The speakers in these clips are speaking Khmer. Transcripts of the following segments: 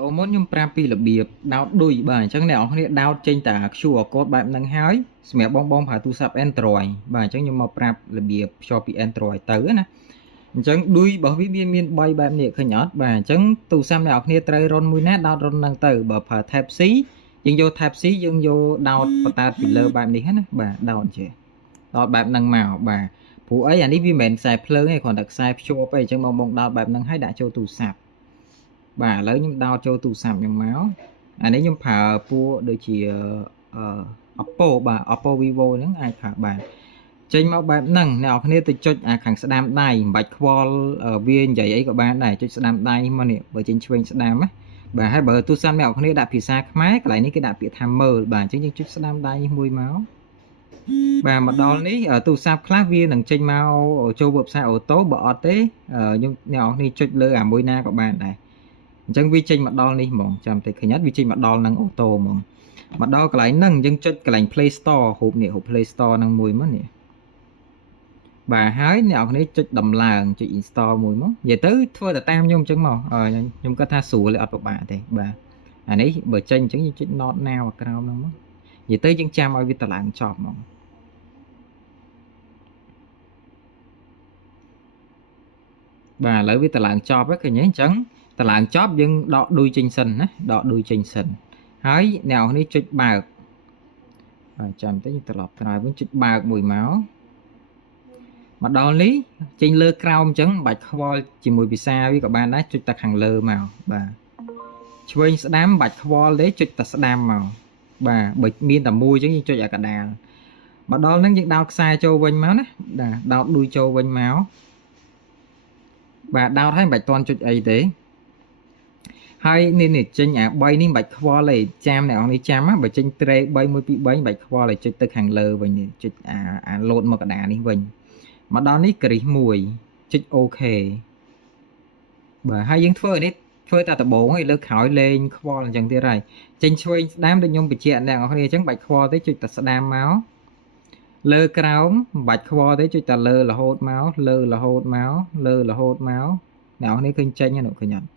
អូមុនខ្ញុំប្រាប់ពីរបៀបដោតឌុយបាទអញ្ចឹងអ្នកនរគ្នាដោតចេញតា QR code បែបហ្នឹងហើយសម្រាប់បងប្រើទូរស័ព្ទ Android បាទអញ្ចឹងខ្ញុំមកប្រាប់របៀបភ្ជាប់ពី Android ទៅណាអញ្ចឹងឌុយរបស់វាមាន3បែបនេះឃើញអត់បាទអញ្ចឹងទូរស័ព្ទអ្នកនរគ្នាត្រូវរុនមួយណាដោតរុនហ្នឹងទៅបើប្រើ Type C យើងយក Type C យើងយកដោតបតាតពីលើបែបនេះណាបាទដោតចេះដោតបែបហ្នឹងមកបាទព្រោះអីអានេះវាមិនមែនខ្សែភ្លើងទេគ្រាន់តែខ្សែភ្ជាប់ទេអញ្ចឹងបងដោតបែបហ្នឹងហើយដាក់ចូលទូរស័ព្ទបាទឥឡូវខ្ញុំដោតចូលទូរស័ព្ទខ្ញុំមកអានេះខ្ញុំប្រើពួកដូចជាOppo បាទ Oppo Vivo ហ្នឹងអាចប្រើបានចេញមកបែបហ្នឹងអ្នកនរគ្នាទៅចុចអាខាងស្ដាំដៃមិនបាច់ខ្វល់វានិយាយអីក៏បានដែរចុចស្ដាំដៃមកនេះបើចេញឆ្វេងស្ដាំណាបាទហើយបើទូរស័ព្ទអ្នកនរគ្នាដាក់ភាសាខ្មែរកន្លែងនេះគេដាក់ពាក្យថាមើលបាទអញ្ចឹងយើងចុចស្ដាំដៃមួយមកបាទមកដល់នេះទូរស័ព្ទខ្លះវានឹងចេញមកចូល website អូតូបើអត់ទេខ្ញុំអ្នកនរគ្នាចុចលើអាមួយណាក៏បានដែរអញ្ចឹងវាចេញមកដល់នេះហ្មងចាំតិចឃើញអត់វាចេញមកដល់នឹងអូតូហ្មងមកដល់កន្លែងហ្នឹងយើងចុចកន្លែង Play Store រូបនេះរូប Play Store ហ្នឹងមួយមកនេះបាទហើយអ្នកនរគ្នាចុចដំឡើងចុច install មួយមកនិយាយទៅធ្វើទៅតាមខ្ញុំអញ្ចឹងមកខ្ញុំគាត់ថាស្រួលអត់ពិបាកទេបាទអានេះបើចេញអញ្ចឹងយើងចុច not now ក្រោមហ្នឹងមកនិយាយទៅយើងចាំឲ្យវាតម្លើងចប់ហ្មងបាទឥឡូវវាតម្លើងចប់ហើយឃើញទេអញ្ចឹងតម្លើងចប់យើងដកឌុយចេញសិនណាដកឌុយចេញសិនហើយអ្នកនរគ្នាចុចបើកបាទចាំតិចត្រឡប់ក្រោយវិញចុចបើកមួយមកដល់នេះចេញលើក្រោមអញ្ចឹងមិនបាច់ខ្វល់ជាមួយភាសាវាក៏បានដែរចុចតែខាងលើមកបាទឆ្វេងស្ដាំមិនបាច់ខ្វល់ទេចុចតែស្ដាំមកបាទបើមានតែមួយអញ្ចឹងយើងចុចឲ្យកដាលមកដល់ហ្នឹងយើងដោតខ្សែចូលវិញមកណាដោតឌុយចូលវិញមកបាទដោតហើយមិនបាច់តន់ចុចអីទេហើយនេះចេញអា3នេះមិនបាច់ខ្វល់ទេចាំអ្នកនរនេះចាំបើចេញត្រេ3 1 2 3មិនបាច់ខ្វល់ទេចុចទៅខាងលើវិញចុចអាលោតមកកណ្ដាលនេះវិញមកដល់នេះគ្រីសមួយចុចអូខេបាទហើយយើងធ្វើនេះធ្វើតែដំបូងហើយលើក្រោយលេងខ្វល់អញ្ចឹងទៀតហើយចេញឆ្វេងស្ដាំដូចខ្ញុំបញ្ជាក់អ្នកនរគ្នាអញ្ចឹងបាច់ខ្វល់ទេចុចតែស្ដាំមកលើក្រោមមិនបាច់ខ្វល់ទេចុចតែលើរហូតមកលើរហូតមកលើរហូតមកអ្នកនរគ្នាឃើញចេញហ្នឹងឃើញអត់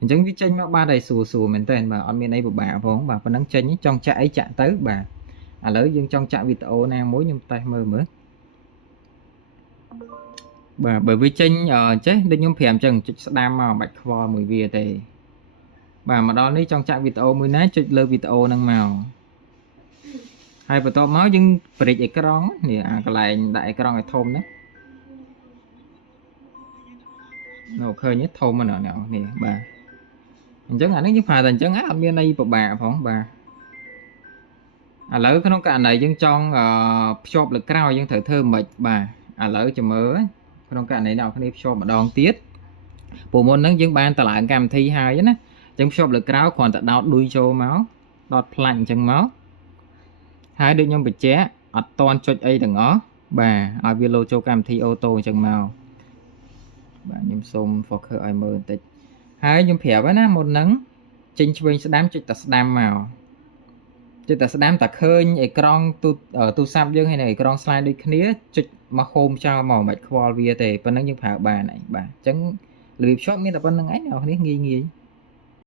អញ្ចឹងវាចេញមកបានតែស្រួលមែនតើបាទអត់មានអីពិបាកផងបាទប៉ុណ្ណឹងចេញចង់ចាក់អីចាក់ទៅបាទឥឡូវយើងចង់ចាក់វីដេអូណាមួយខ្ញុំតេស្តមើលបាទបើវាចេញចេះដូចខ្ញុំប្រាប់អញ្ចឹងចុចស្ដាំមកមិនបាច់ខ្វល់មួយវាទេបាទមកដល់នេះចង់ចាក់វីដេអូមួយណាចុចលើវីដេអូហ្នឹងមកហើយបន្ទាប់មកយើងប្រិចអេក្រង់នេះអាកន្លែងដាក់អេក្រង់ឲ្យធំណានោះឃើញធំហ្នឹងនេះបាទអញ្ចឹងអានេះយើងប្រើតែអញ្ចឹងអត់មានអីពិបាកផងបាទឥឡូវក្នុងករណីយើងចង់ភ្ជាប់លើក្រោយយើងត្រូវធ្វើម៉េចបាទឥឡូវចាំមើលក្នុងករណីអ្នកគ្នាភ្ជាប់ម្ដងទៀតព្រោះមុនហ្នឹងយើងបានតម្លើងកម្មវិធីហើយណាអញ្ចឹងភ្ជាប់លើក្រោយគ្រាន់តែដោតឌុយចូលមកដោតផ្លាច់អញ្ចឹងមកហើយដូចខ្ញុំបញ្ជាក់អត់តន់ចុចអីទាំងអស់បាទឲ្យវាលោតចូលកម្មវិធីអូតូអញ្ចឹងមកបាទខ្ញុំសូម focus ឲ្យមើលបន្តិចហើយខ្ញុំប្រាប់ណាមុនហ្នឹងចេញឆ្វេងស្ដាំចុចតែស្ដាំមកចុចតែស្ដាំតែឃើញអេក្រង់ទូរស័ព្ទយើងហើយនៅអេក្រង់ slide ដូចគ្នាចុចមកហូមចោលមកមិនបាច់ខ្វល់វាទេប៉ុណ្ណឹងយើងប្រើបានហើយបាទអញ្ចឹងរបៀបភ្ជាប់មានតែប៉ុណ្្នឹងឯងអ្នកនរគ្នាងាយ